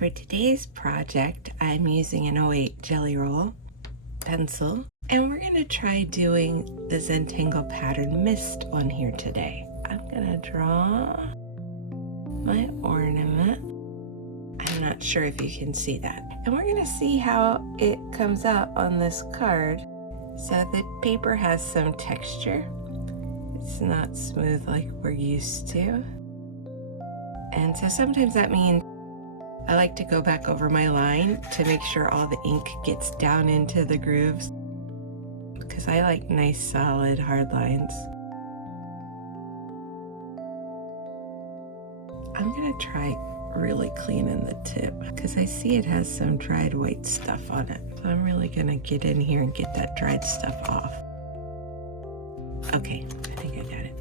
For today's project, I'm using an 08 Jelly Roll pencil, and we're going to try doing the Zentangle pattern Msst on here today. I'm going to draw my ornament. I'm not sure if you can see that. And we're going to see how it comes out on this card. So the paper has some texture. It's not smooth like we're used to. And so sometimes that means I like to go back over my line to make sure all the ink gets down into the grooves, because I like nice solid hard lines. I'm gonna try really cleaning the tip because I see it has some dried white stuff on it. So I'm really gonna get in here and get that dried stuff off. Okay, I think I got it.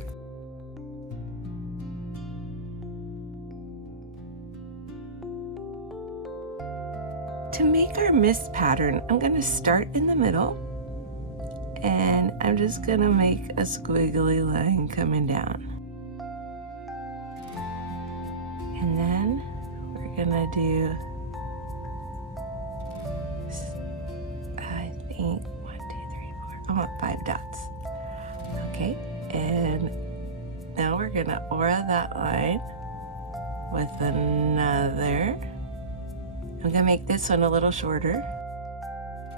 To make our Msst pattern, I'm going to start in the middle, and I'm just going to make a squiggly line coming down. And then we're going to do, I think, 1, 2, 3, 4, I want 5 dots. Okay, and now we're going to aura that line with another. I'm gonna make this one a little shorter,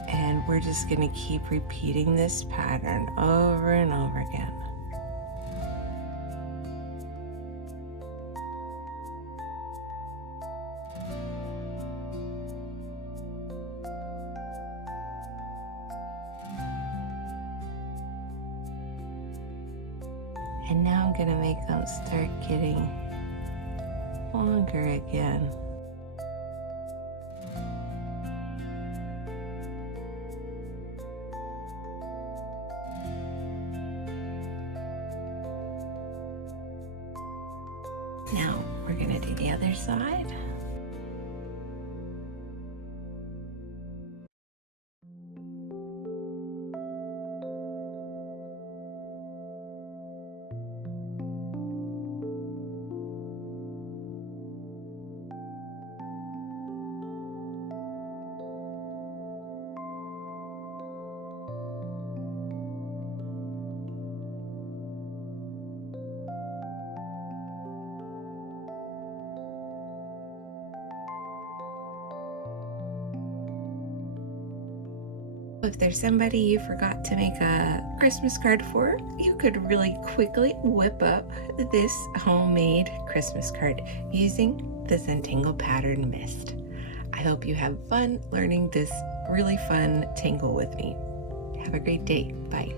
and we're just gonna keep repeating this pattern over and over again. And now I'm gonna make them start getting longer again. Now we're going to do the other side. If there's somebody you forgot to make a Christmas card for, you could really quickly whip up this homemade Christmas card using the Zentangle pattern Msst. I hope you have fun learning this really fun tangle with me. Have a great day. Bye.